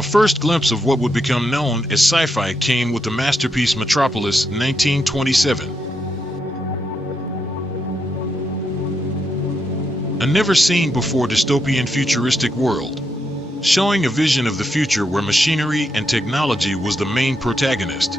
A first glimpse of what would become known as sci-fi came with the masterpiece Metropolis, 1927. A never-seen-before dystopian futuristic world, showing a vision of the future where machinery and technology was the main protagonist.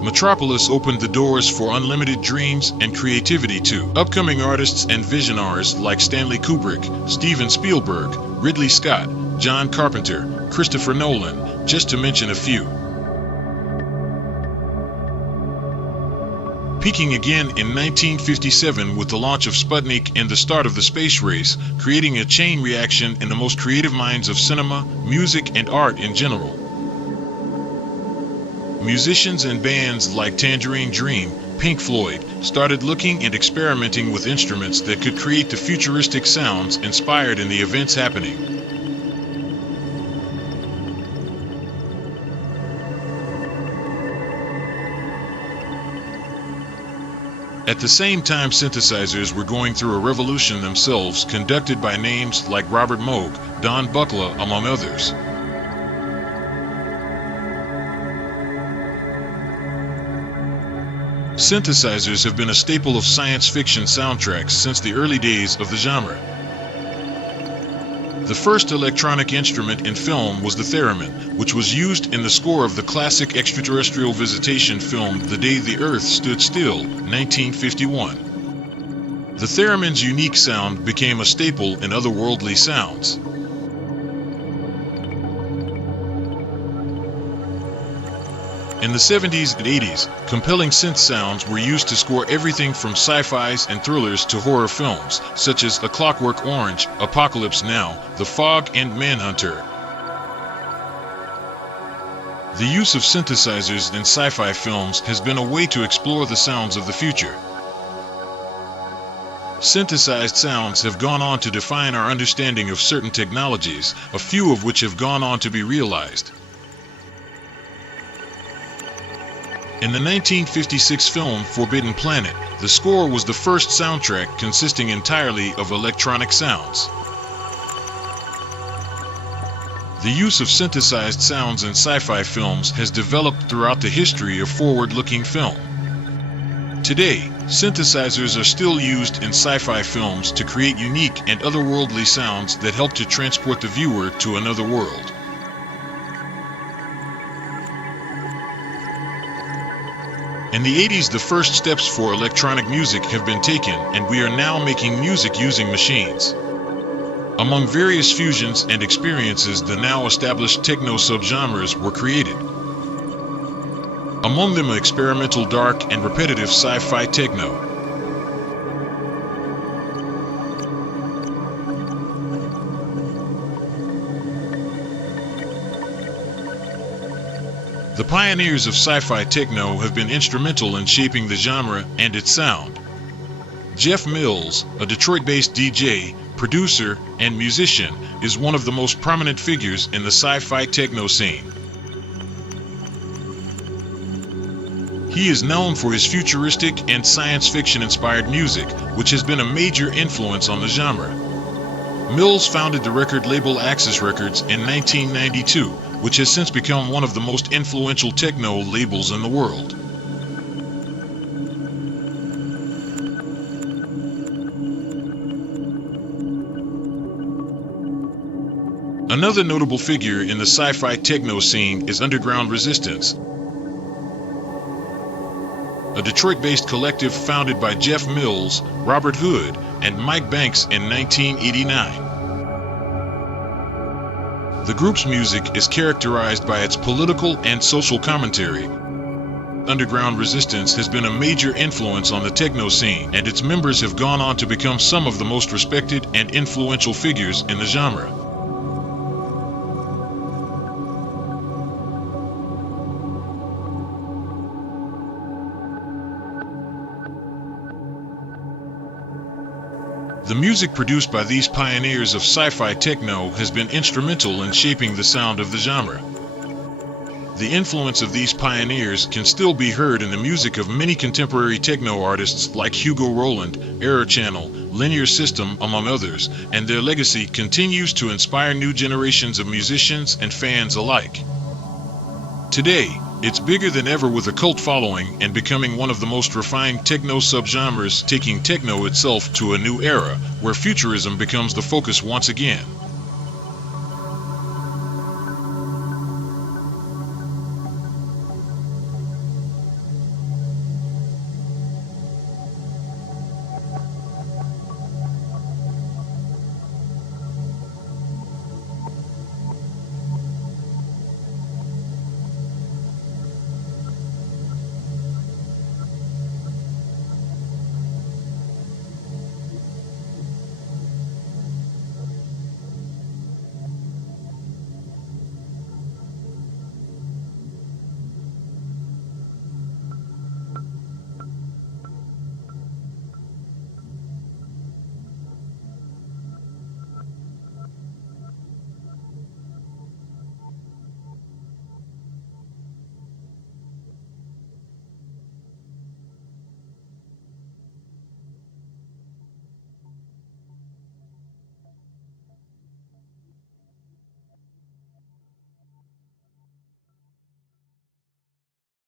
Metropolis opened the doors for unlimited dreams and creativity to upcoming artists and visionaries like Stanley Kubrick, Steven Spielberg, Ridley Scott, John Carpenter, Christopher Nolan, just to mention a few. Peaking again in 1957 with the launch of Sputnik and the start of the space race, creating a chain reaction in the most creative minds of cinema, music, and art in general. Musicians and bands like Tangerine Dream, Pink Floyd, started looking and experimenting with instruments that could create the futuristic sounds inspired in the events happening. At the same time, synthesizers were going through a revolution themselves, conducted by names like Robert Moog, Don Buchla, among others. Synthesizers have been a staple of science fiction soundtracks since the early days of the genre. The first electronic instrument in film was the theremin, which was used in the score of the classic extraterrestrial visitation film The Day the Earth Stood Still, 1951. The theremin's unique sound became a staple in otherworldly sounds. In the 70s and 80s, compelling synth sounds were used to score everything from sci-fis and thrillers to horror films, such as A Clockwork Orange, Apocalypse Now, The Fog, and Manhunter. The use of synthesizers in sci-fi films has been a way to explore the sounds of the future. Synthesized sounds have gone on to define our understanding of certain technologies, a few of which have gone on to be realized. In the 1956 film Forbidden Planet, the score was the first soundtrack consisting entirely of electronic sounds. The use of synthesized sounds in sci-fi films has developed throughout the history of forward-looking film. Today, synthesizers are still used in sci-fi films to create unique and otherworldly sounds that help to transport the viewer to another world. In the 80s, the first steps for electronic music have been taken, and we are now making music using machines. Among various fusions and experiences, the now established techno subgenres were created. Among them, experimental dark and repetitive sci-fi techno. The pioneers of sci-fi techno have been instrumental in shaping the genre and its sound. Jeff Mills, a Detroit-based DJ, producer, and musician, is one of the most prominent figures in the sci-fi techno scene. He is known for his futuristic and science fiction-inspired music, which has been a major influence on the genre. Mills founded the record label Axis Records in 1992, which has since become one of the most influential techno labels in the world. Another notable figure in the sci-fi techno scene is Underground Resistance, a Detroit-based collective founded by Jeff Mills, Robert Hood, and Mike Banks in 1989. The group's music is characterized by its political and social commentary. Underground Resistance has been a major influence on the techno scene, and its members have gone on to become some of the most respected and influential figures in the genre. The music produced by these pioneers of sci-fi techno has been instrumental in shaping the sound of the genre. The influence of these pioneers can still be heard in the music of many contemporary techno artists like Hugo Roland, Error Channel, Linear System, among others, and their legacy continues to inspire new generations of musicians and fans alike. Today, it's bigger than ever with a cult following and becoming one of the most refined techno subgenres, taking techno itself to a new era, where futurism becomes the focus once again.